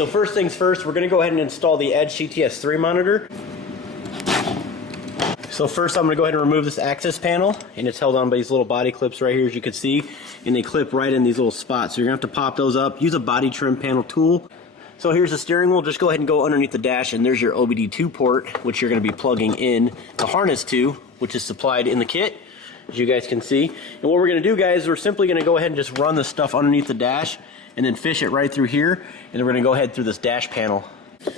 so first things first, we're going to go ahead and install the Edge CTS3 monitor. So first I'm going to go ahead and remove this access panel, and it's held on by these little body clips right here, as you can see, and they clip right in these little spots. So you're going to have to pop those up. Use a body trim panel tool. So here's the steering wheel. Just go ahead and go underneath the dash, and there's your OBD2 port, which you're going to be plugging in the harness to, which is supplied in the kit, as you guys can see. And what we're going to do, guys, we're simply going to go ahead and just run this stuff underneath the dash and then fish it right through here, and then we're going to go ahead through this dash panel.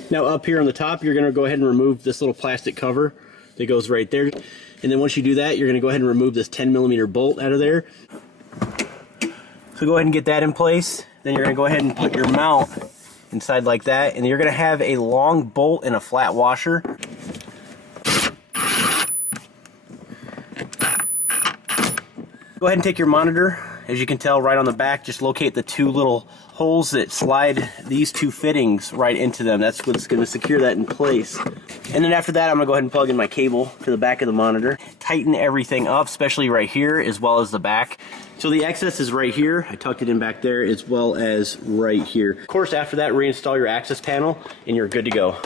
Now up here on the top, you're going to go ahead and remove this little plastic cover that goes right there. And then once you do that, you're going to go ahead and remove this 10mm bolt out of there. So go ahead and get that in place. Then you're going to go ahead and put your mount inside like that, and you're going to have a long bolt and a flat washer. Go ahead and take your monitor. As you can tell right on the back, just locate the two little holes that slide these two fittings right into them. That's what's going to secure that in place. And then after that, I'm going to go ahead and plug in my cable to the back of the monitor. Tighten everything up, especially right here as well as the back. So the access is right here. I tucked it in back there as well as right here. Of course, after that, reinstall your access panel and you're good to go.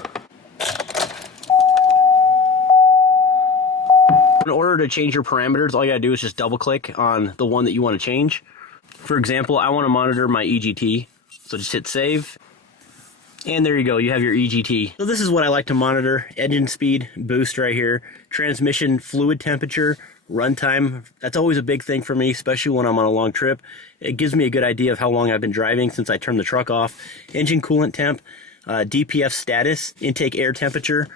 In order to change your parameters, all you gotta do is just double click on the one that you want to change. For example, I want to monitor my EGT, so just hit save. And there you go, you have your EGT. So this is what I like to monitor: engine speed, boost right here, transmission fluid temperature, runtime. That's always a big thing for me, especially when I'm on a long trip. It gives me a good idea of how long I've been driving since I turned the truck off. Engine coolant temp, DPF status, intake air temperature,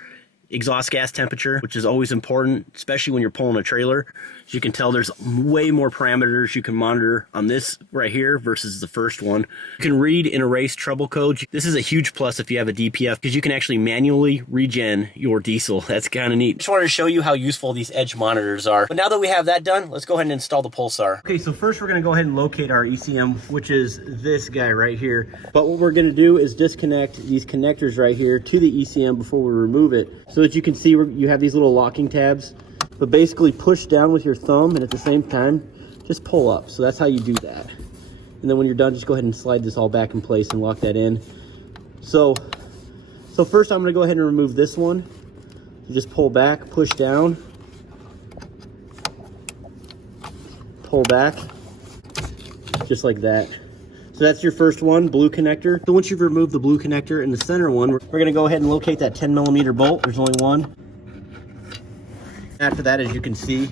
exhaust gas temperature, which is always important, especially when you're pulling a trailer. As you can tell, there's way more parameters you can monitor on this right here versus the first one. You can read and erase trouble codes. This is a huge plus if you have a DPF, because you can actually manually regen your diesel. That's kind of neat. Just wanted to show you how useful these Edge monitors are. But now that we have that done, let's go ahead and install the Pulsar. Okay, so first we're going to go ahead and locate our ECM, which is this guy right here. But what we're going to do is disconnect these connectors right here to the ECM before we remove it. So that you can see you have these little locking tabs, but basically push down with your thumb and at the same time just pull up. So that's how you do that. And then when you're done, just go ahead and slide this all back in place and lock that in. So first I'm going to go ahead and remove this one. You just pull back, push down, pull back, just like that. So that's your first one, blue connector. So once you've removed the blue connector in the center one, we're going to go ahead and locate that 10mm bolt. There's only one. After that, as you can see,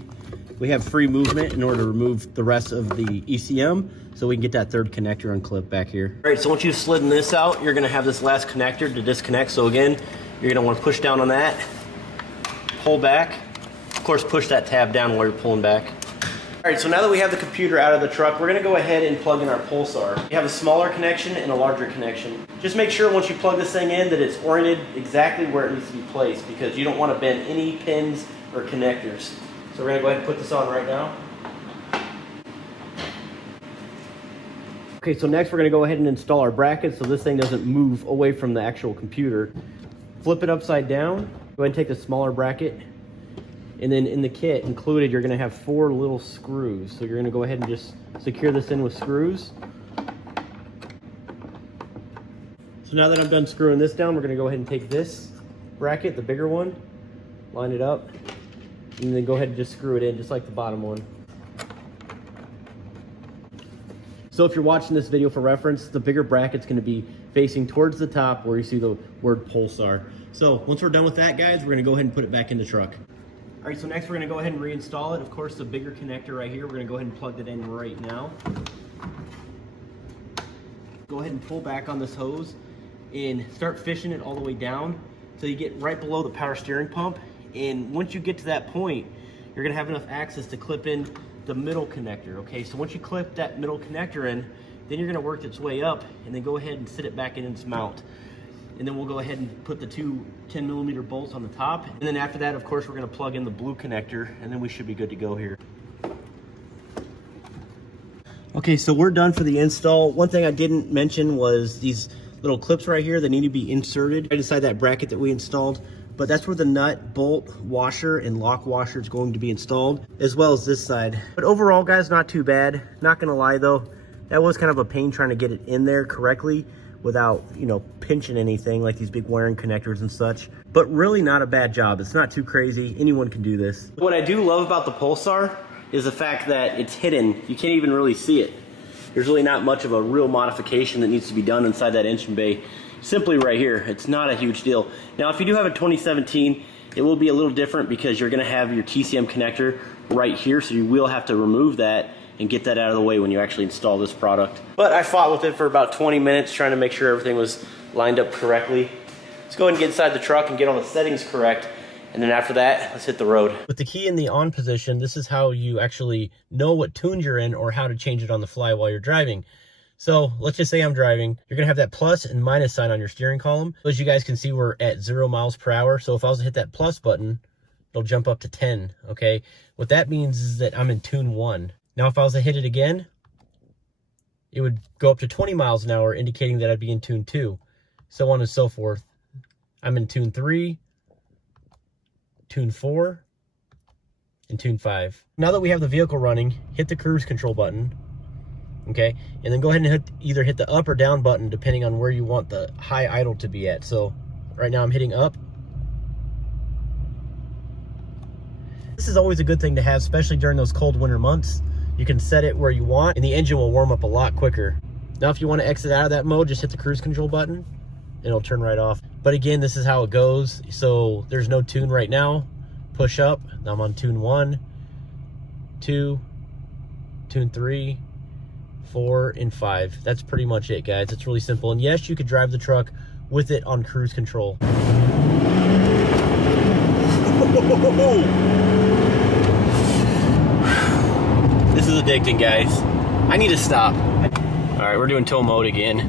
we have free movement in order to remove the rest of the ECM, so we can get that third connector unclipped back here. All right, so once you've slidden this out, you're going to have this last connector to disconnect. So again, you're going to want to push down on that, pull back. Of course, push that tab down while you're pulling back. All right, so now that we have the computer out of the truck, we're going to go ahead and plug in our Pulsar. We have a smaller connection and a larger connection. Just make sure once you plug this thing in that it's oriented exactly where it needs to be placed, because you don't want to bend any pins or connectors. So we're going to go ahead and put this on right now. Okay, so next we're going to go ahead and install our brackets so this thing doesn't move away from the actual computer. Flip it upside down. Go ahead and take the smaller bracket. And then in the kit included, you're going to have 4 little screws. So you're going to go ahead and just secure this in with screws. So now that I'm done screwing this down, we're going to go ahead and take this bracket, the bigger one, line it up, and then go ahead and just screw it in just like the bottom one. So if you're watching this video for reference, the bigger bracket's going to be facing towards the top where you see the word Pulsar. So once we're done with that, guys, we're going to go ahead and put it back in the truck. All right, so next we're going to go ahead and reinstall it. Of course, the bigger connector right here, we're going to go ahead and plug it in right now. Go ahead and pull back on this hose and start fishing it all the way down so you get right below the power steering pump. And once you get to that point, you're going to have enough access to clip in the middle connector. Okay, so once you clip that middle connector in, then you're going to work its way up and then go ahead and sit it back in its mount. And then we'll go ahead and put the 2 10mm bolts on the top. And then after that, of course, we're going to plug in the blue connector, and then we should be good to go here. Okay, so we're done for the install. One thing I didn't mention was these little clips right here that need to be inserted right inside that bracket that we installed. But that's where the nut, bolt, washer, and lock washer is going to be installed, as well as this side. But overall, guys, not too bad. Not going to lie, though, that was kind of a pain trying to get it in there correctly. without, you know, pinching anything like these big wiring connectors and such. But really not a bad job. It's not too crazy. Anyone can do this. What I do love about the Pulsar is the fact that it's hidden. You can't even really see it. There's really not much of a real modification that needs to be done inside that engine bay. Simply right here. It's not a huge deal. Now, if you do have a 2017, it will be a little different because you're going to have your TCM connector right here, so you will have to remove that and get that out of the way when you actually install this product. But I fought with it for about 20 minutes trying to make sure everything was lined up correctly. Let's go ahead and get inside the truck and get all the settings correct. And then after that, let's hit the road. With the key in the on position, this is how you actually know what tune you're in or how to change it on the fly while you're driving. So let's just say I'm driving. You're gonna have that plus and minus sign on your steering column. As you guys can see, we're at 0 miles per hour. So if I was to hit that plus button, it'll jump up to 10, okay? What that means is that I'm in tune 1. Now, if I was to hit it again, it would go up to 20 miles an hour, indicating that I'd be in tune 2, so on and so forth. I'm in tune 3, tune 4, and tune 5. Now that we have the vehicle running, hit the cruise control button, okay? And then go ahead and either hit the up or down button depending on where you want the high idle to be at. So right now I'm hitting up. This is always a good thing to have, especially during those cold winter months. You can set it where you want and the engine will warm up a lot quicker. Now if you want to exit out of that mode, just hit the cruise control button and it'll turn right off. But again, this is how it goes. So there's no tune right now. Push up. Now I'm on tune 1, 2, tune 3, 4, and 5. That's pretty much it, guys. It's really simple. And yes, you could drive the truck with it on cruise control. This is addicting, guys. I need to stop. All right, we're doing tow mode again.